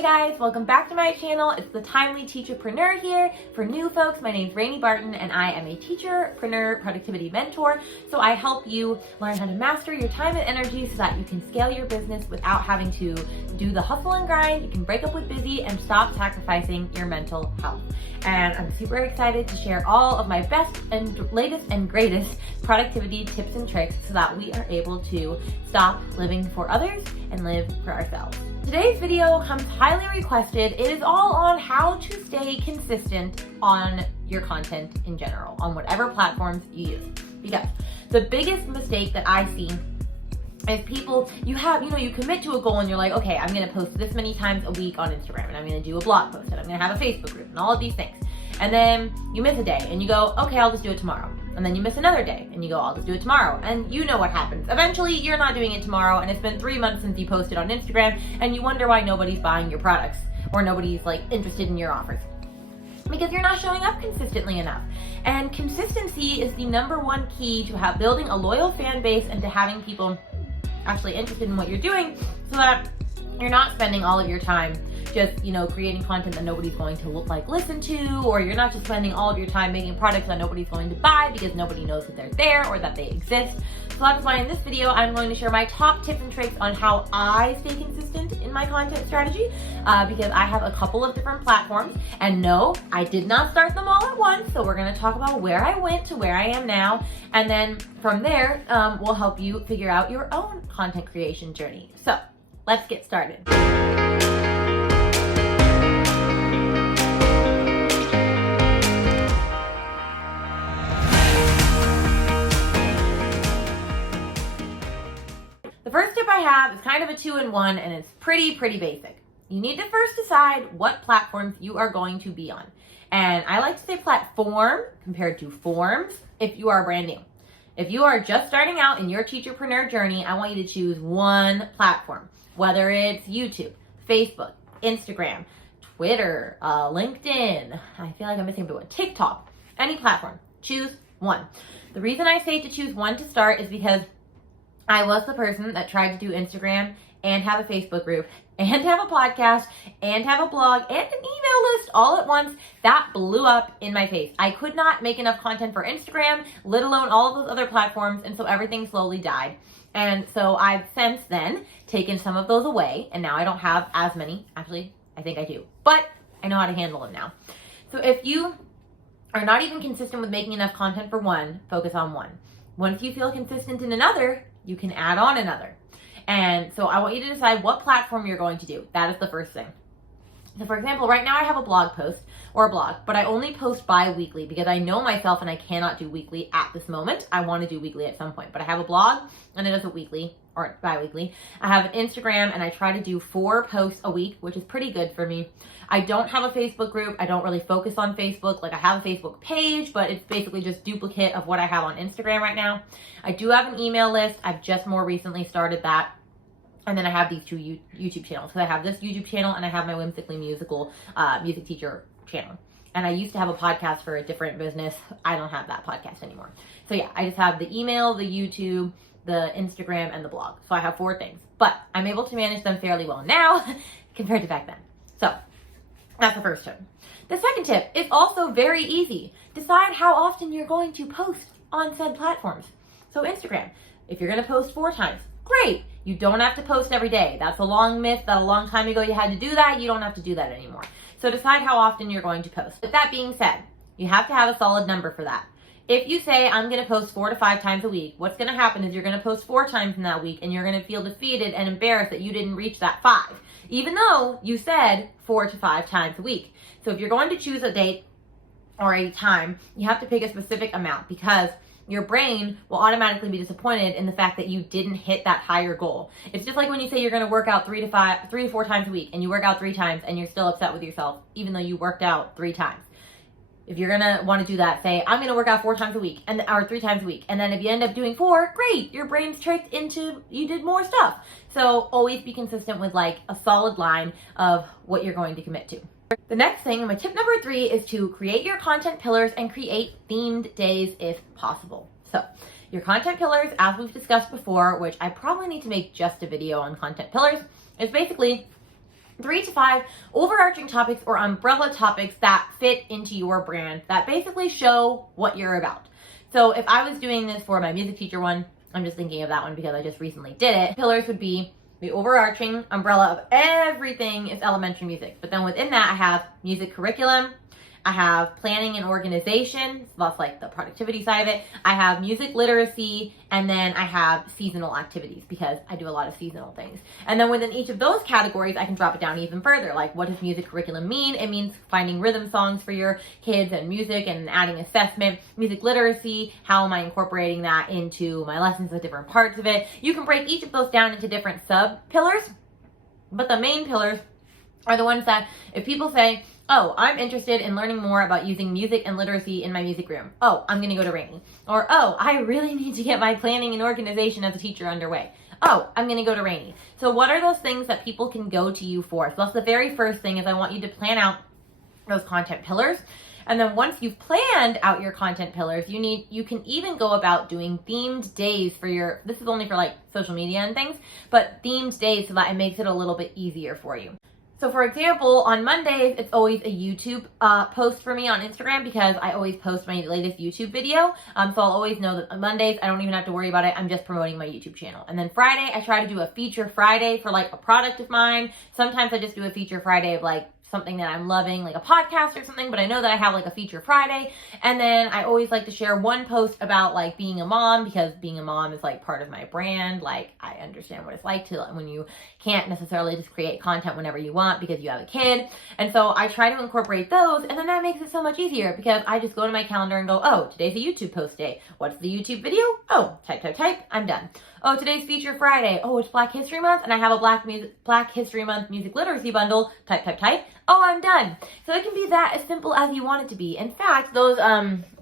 Hey guys, welcome back to my channel. It's the Timely Teacherpreneur here. For new folks, my name's Rainey Barton and I am a teacherpreneur productivity mentor. So I help you learn how to master your time and energy so that you can scale your business without having to do the hustle and grind. You can break up with busy and stop sacrificing your mental health. And I'm super excited to share all of my best and latest and greatest productivity tips and tricks so that we are able to stop living for others and live for ourselves. Today's video comes highly requested. It is all on how to stay consistent on your content in general, on whatever platforms you use. Because the biggest mistake that I see is people, you commit to a goal and you're like, okay, I'm gonna post this many times a week on Instagram and I'm gonna do a blog post and I'm gonna have a Facebook group and all of these things. And then you miss a day and you go, okay, I'll just do it tomorrow. And then you miss another day and you go, I'll just do it tomorrow. And you know what happens. Eventually you're not doing it tomorrow and it's been 3 months since you posted on Instagram and you wonder why nobody's buying your products or nobody's interested in your offers. Because you're not showing up consistently enough. And consistency is the #1 key to building a loyal fan base and to having people actually interested in what you're doing so that you're not spending all of your time just, creating content that nobody's going to listen to, or you're not just spending all of your time making products that nobody's going to buy because nobody knows that they're there or that they exist. So that's why in this video, I'm going to share my top tips and tricks on how I stay consistent in my content strategy, because I have a couple of different platforms, and no, I did not start them all at once. So we're gonna talk about where I went to where I am now, and then from there, we'll help you figure out your own content creation journey. So let's get started. The first tip I have is kind of a 2-in-1 and it's pretty basic. You need to first decide what platforms you are going to be on. And I like to say platform compared to forms if you are brand new. If you are just starting out in your teacherpreneur journey, I want you to choose one platform, whether it's YouTube, Facebook, Instagram, Twitter, LinkedIn, I feel like I'm missing a bit of TikTok, any platform, choose one. The reason I say to choose one to start is because I was the person that tried to do Instagram and have a Facebook group and have a podcast and have a blog and an email list all at once. That blew up in my face. I could not make enough content for Instagram, let alone all of those other platforms, and so everything slowly died. And so I've since then taken some of those away, and now I don't have as many. Actually, I think I do, but I know how to handle them now. So if you are not even consistent with making enough content for one, focus on one. Once you feel consistent in another, you can add on another. And so I want you to decide what platform you're going to do. That is the first thing. So for example, right now I have a blog post or a blog, but I only post bi-weekly because I know myself and I cannot do weekly at this moment. I want to do weekly at some point, but I have a blog and it doesn't weekly or bi-weekly. I have an Instagram and I try to do 4 posts a week, which is pretty good for me. I don't have a Facebook group. I don't really focus on Facebook. I have a Facebook page, but it's basically just duplicate of what I have on Instagram right now. I do have an email list. I've just more recently started that. And then I have these 2 YouTube channels. So I have this YouTube channel and I have my Whimsically music teacher channel. And I used to have a podcast for a different business. I don't have that podcast anymore. So yeah, I just have the email, the YouTube, the Instagram, and the blog. So I have 4 things, but I'm able to manage them fairly well now compared to back then. So that's the first tip. The second tip is also very easy. Decide how often you're going to post on said platforms. So Instagram, if you're going to post 4 times, great. You don't have to post every day. That's a long myth that a long time ago you had to do that. You don't have to do that anymore. So decide how often you're going to post. With that being said, you have to have a solid number for that. If you say, I'm going to post 4 to 5 times a week, what's going to happen is you're going to post 4 times in that week and you're going to feel defeated and embarrassed that you didn't reach that 5, even though you said 4 to 5 times a week. So if you're going to choose a date or a time, you have to pick a specific amount because your brain will automatically be disappointed in the fact that you didn't hit that higher goal. It's just like when you say you're going to work out 3 to 4 times a week and you work out 3 times and you're still upset with yourself, even though you worked out 3 times. If you're going to want to do that, say, I'm going to work out 4 times a week or 3 times a week. And then if you end up doing 4, great. Your brain's tricked into you did more stuff. So always be consistent with a solid line of what you're going to commit to. The next thing, my tip number 3, is to create your content pillars and create themed days if possible. So your content pillars, as we've discussed before, which I probably need to make just a video on content pillars, is basically 3 to 5 overarching topics or umbrella topics that fit into your brand that basically show what you're about. So if I was doing this for my music teacher one, I'm just thinking of that one because I just recently did it. Pillars would be the overarching umbrella of everything is elementary music. But then within that, I have music curriculum. I have planning and organization, so that's like the productivity side of it. I have music literacy, and then I have seasonal activities because I do a lot of seasonal things. And then within each of those categories, I can drop it down even further. Like, what does music curriculum mean? It means finding rhythm songs for your kids and music and adding assessment. Music literacy, how am I incorporating that into my lessons, the different parts of it? You can break each of those down into different sub-pillars, but the main pillars are the ones that if people say, oh, I'm interested in learning more about using music and literacy in my music room. Oh, I'm going to go to Rainy. Or, oh, I really need to get my planning and organization as a teacher underway. Oh, I'm going to go to Rainy. So what are those things that people can go to you for? So that's the very first thing is I want you to plan out those content pillars. And then once you've planned out your content pillars, you can even go about doing themed days for your, this is only for like social media and things, but themed days so that it makes it a little bit easier for you. So for example, on Mondays, it's always a YouTube post for me on Instagram because I always post my latest YouTube video. So I'll always know that on Mondays, I don't even have to worry about it. I'm just promoting my YouTube channel. And then Friday, I try to do a feature Friday for like a product of mine. Sometimes I just do a feature Friday of like something that I'm loving, like a podcast or something, but I know that I have like a feature Friday. And then I always like to share one post about like being a mom because being a mom is like part of my brand. Like I understand what it's like to when you can't necessarily just create content whenever you want because you have a kid. And so I try to incorporate those, and then that makes it so much easier because I just go to my calendar and go, oh, today's a YouTube post day. What's the YouTube video? Oh, type, I'm done. Oh, today's feature Friday. Oh, it's Black History Month, and I have a Black History Month music literacy bundle. Type. Oh, I'm done. So it can be that as simple as you want it to be. In fact, those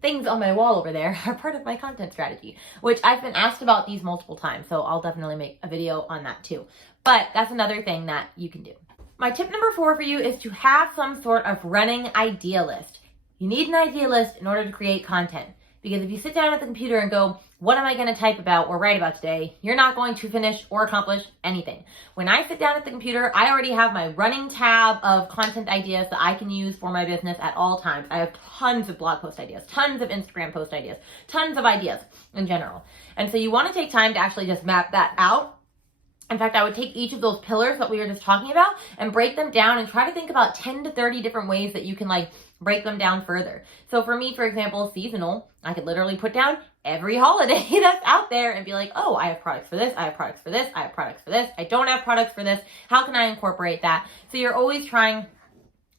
things on my wall over there are part of my content strategy, which I've been asked about these multiple times. So I'll definitely make a video on that too. But that's another thing that you can do. My tip number 4 for you is to have some sort of running idea list. You need an idea list in order to create content. Because if you sit down at the computer and go, what am I going to type about or write about today? You're not going to finish or accomplish anything. When I sit down at the computer, I already have my running tab of content ideas that I can use for my business at all times. I have tons of blog post ideas, tons of Instagram post ideas, tons of ideas in general. And so you want to take time to actually just map that out. In fact, I would take each of those pillars that we were just talking about and break them down and try to think about 10 to 30 different ways that you can like break them down further. So for me, for example, seasonal, I could literally put down every holiday that's out there and be like, oh, I have products for this, I have products for this, I have products for this, I don't have products for this. How can I incorporate that? So you're always trying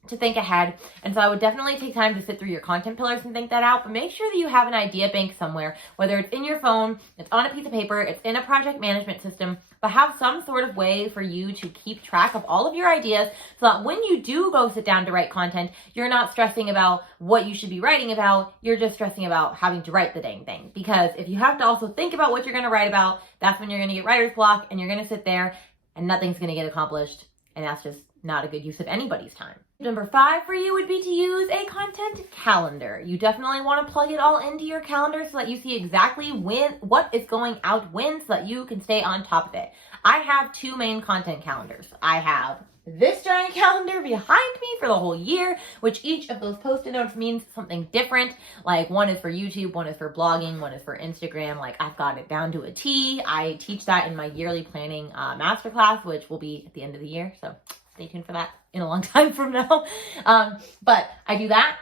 to think ahead. And so I would definitely take time to sit through your content pillars and think that out, but make sure that you have an idea bank somewhere, whether it's in your phone, it's on a piece of paper, it's in a project management system, but have some sort of way for you to keep track of all of your ideas so that when you do go sit down to write content, you're not stressing about what you should be writing about, you're just stressing about having to write the dang thing. Because if you have to also think about what you're going to write about, that's when you're going to get writer's block and you're going to sit there and nothing's going to get accomplished. And that's just not a good use of anybody's time. Number 5 for you would be to use a content calendar. You definitely want to plug it all into your calendar so that you see exactly what is going out when so that you can stay on top of it. I have 2 main content calendars. I have this giant calendar behind me for the whole year, which each of those post-it notes means something different. Like one is for YouTube, one is for blogging, one is for Instagram. Like I've got it down to a T. I teach that in my yearly planning masterclass, which will be at the end of the year. So stay tuned for that in a long time from now. But I do that.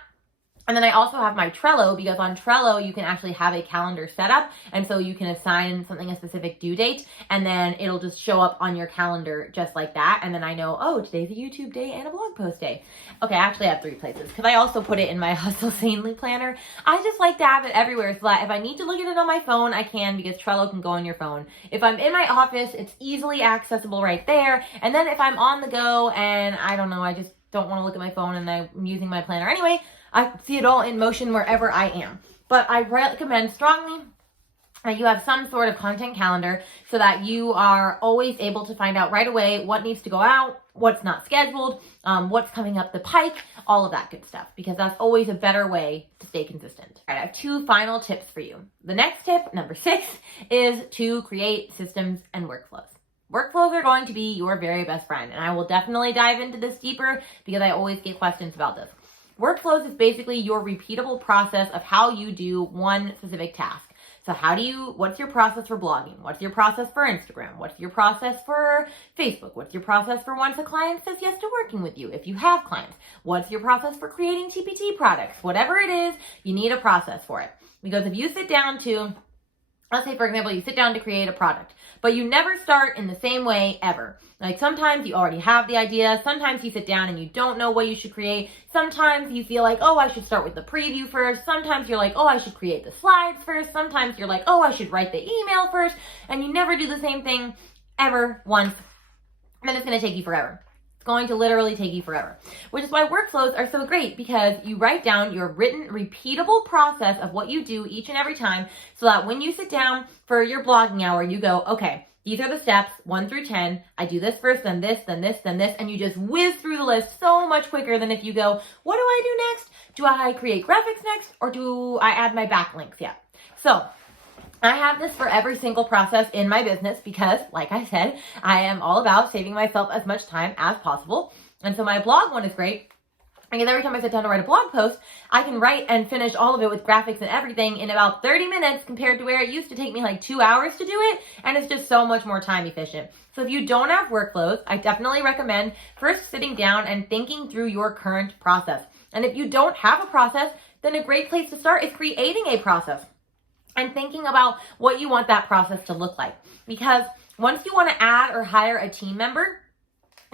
And then I also have my Trello because on Trello, you can actually have a calendar set up. And so you can assign something a specific due date and then it'll just show up on your calendar just like that. And then I know, oh, today's a YouTube day and a blog post day. Okay, I actually have 3 places because I also put it in my Hustle Sanely planner. I just like to have it everywhere so that if I need to look at it on my phone, I can because Trello can go on your phone. If I'm in my office, it's easily accessible right there. And then if I'm on the go and I don't know, I just don't want to look at my phone and I'm using my planner anyway, I see it all in motion wherever I am. But I recommend strongly that you have some sort of content calendar so that you are always able to find out right away what needs to go out, what's not scheduled, what's coming up the pike, all of that good stuff, because that's always a better way to stay consistent. All right, I have 2 final tips for you. The next tip, number 6, is to create systems and workflows. Workflows are going to be your very best friend, and I will definitely dive into this deeper because I always get questions about this. Workflows is basically your repeatable process of how you do one specific task. So what's your process for blogging? What's your process for Instagram? What's your process for Facebook? What's your process for once a client says yes to working with you, if you have clients? What's your process for creating TPT products? Whatever it is, you need a process for it. Because if you sit down to, let's say, for example, you sit down to create a product, but you never start in the same way ever. Like sometimes you already have the idea. Sometimes you sit down and you don't know what you should create. Sometimes you feel like, oh, I should start with the preview first. Sometimes you're like, oh, I should create the slides first. Sometimes you're like, oh, I should write the email first. And you never do the same thing ever once. And then it's going to take you forever. It's going to literally take you forever, which is why workflows are so great, because you write down your written, repeatable process of what you do each and every time, so that when you sit down for your blogging hour, you go, okay, these are the steps 1 through 10. I do this first, then this, then this, then this, and you just whiz through the list so much quicker than if you go, what do I do next? Do I create graphics next, or do I add my backlinks yet? So I have this for every single process in my business because, like I said, I am all about saving myself as much time as possible. And so my blog one is great because every time I sit down to write a blog post, I can write and finish all of it with graphics and everything in about 30 minutes compared to where it used to take me like 2 hours to do it. And it's just so much more time efficient. So if you don't have workflows, I definitely recommend first sitting down and thinking through your current process. And if you don't have a process, then a great place to start is creating a process and thinking about what you want that process to look like. Because once you want to add or hire a team member,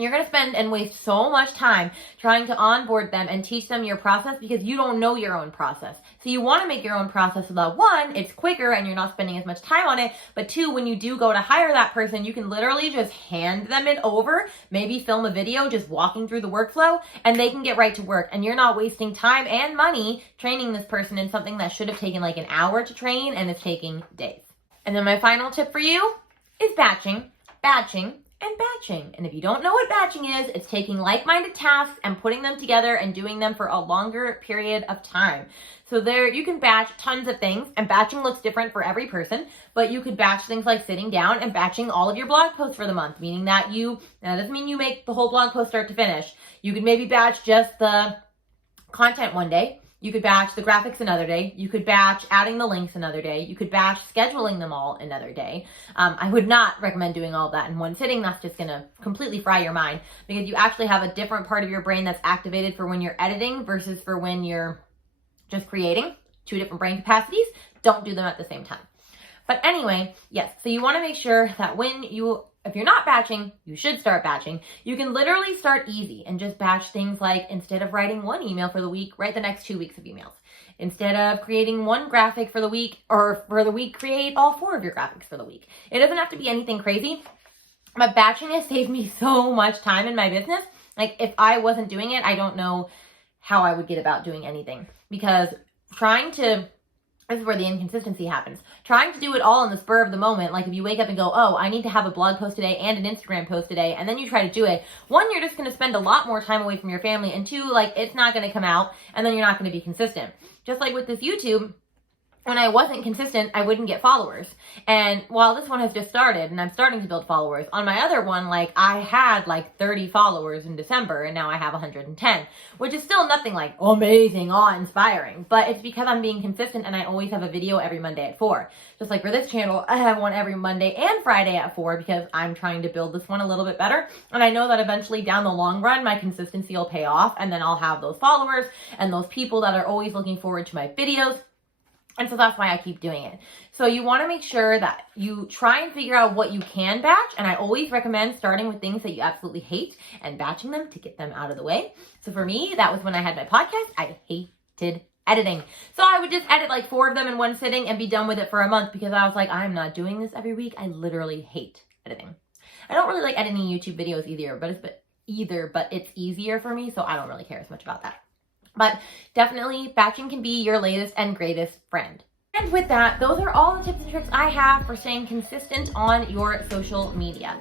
you're going to spend and waste so much time trying to onboard them and teach them your process because you don't know your own process. So you want to make your own process so that, one, it's quicker and you're not spending as much time on it. But two, when you do go to hire that person, you can literally just hand them it over, maybe film a video just walking through the workflow, and they can get right to work. And you're not wasting time and money training this person in something that should have taken like an hour to train and is taking days. And then my final tip for you is batching. And batching. And if you don't know what batching is, it's taking like-minded tasks and putting them together and doing them for a longer period of time. So there, you can batch tons of things, and batching looks different for every person, but you could batch things like sitting down and batching all of your blog posts for the month, meaning that that doesn't mean you make the whole blog post start to finish. You could maybe batch just the content one day. You could batch the graphics another day. You could batch adding the links another day. You could batch scheduling them all another day. I would not recommend doing all of that in one sitting. That's just going to completely fry your mind because you actually have a different part of your brain that's activated for when you're editing versus for when you're just creating. 2 different brain capacities. Don't do them at the same time. But anyway, yes, so you want to make sure that if you're not batching, you should start batching. You can literally start easy and just batch things like, instead of writing 1 email for the week, write the next 2 weeks of emails. Instead of creating 1 graphic for the week, or for the week, create all 4 of your graphics for the week. It doesn't have to be anything crazy, but batching has saved me so much time in my business. Like, if I wasn't doing it, I don't know how I would get about doing anything, because this is where the inconsistency happens. Trying to do it all in the spur of the moment, like if you wake up and go, oh, I need to have a blog post today and an Instagram post today, and then you try to do it, 1, you're just going to spend a lot more time away from your family, and 2, like, it's not going to come out, and then you're not going to be consistent. Just like with this YouTube, when I wasn't consistent, I wouldn't get followers. And while this one has just started and I'm starting to build followers, on my other one, like, I had like 30 followers in December and now I have 110, which is still nothing like amazing, awe-inspiring, but it's because I'm being consistent and I always have a video every Monday at 4. Just like for this channel, I have one every Monday and Friday at 4 because I'm trying to build this one a little bit better. And I know that eventually down the long run, my consistency will pay off and then I'll have those followers and those people that are always looking forward to my videos. And so that's why I keep doing it. So you want to make sure that you try and figure out what you can batch. And I always recommend starting with things that you absolutely hate and batching them to get them out of the way. So for me, that was when I had my podcast. I hated editing. So I would just edit like 4 of them in one sitting and be done with it for a month because I was like, I'm not doing this every week. I literally hate editing. I don't really like editing YouTube videos either, but it's easier for me. So I don't really care as much about that. But definitely batching can be your latest and greatest friend. And with that, those are all the tips and tricks I have for staying consistent on your social media.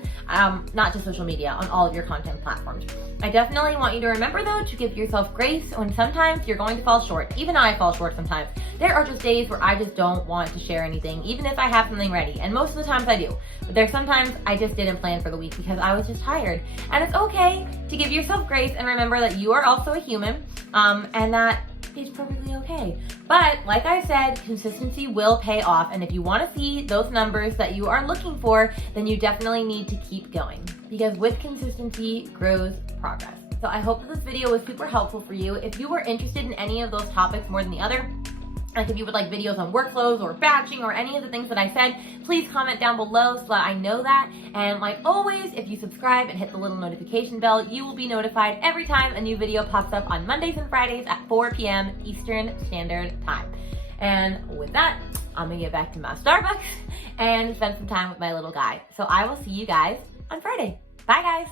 Not just social media, on all of your content platforms. I definitely want you to remember though to give yourself grace when sometimes you're going to fall short. Even I fall short sometimes. There are just days where I just don't want to share anything, even if I have something ready. And most of the times I do. But there's sometimes I just didn't plan for the week because I was just tired. And it's okay to give yourself grace and remember that you are also a human, and that is perfectly okay. But like I said, consistency will pay off. And if you want to see those numbers that you are looking for, then you definitely need to keep going, because with consistency grows progress. So I hope that this video was super helpful for you. If you were interested in any of those topics more than the other, like if you would like videos on workflows or batching or any of the things that I said, please comment down below so that I know that. And like always, if you subscribe and hit the little notification bell, you will be notified every time a new video pops up on Mondays and Fridays at 4 p.m. Eastern Standard Time. And with that, I'm gonna get back to my Starbucks and spend some time with my little guy. So I will see you guys on Friday. Bye guys.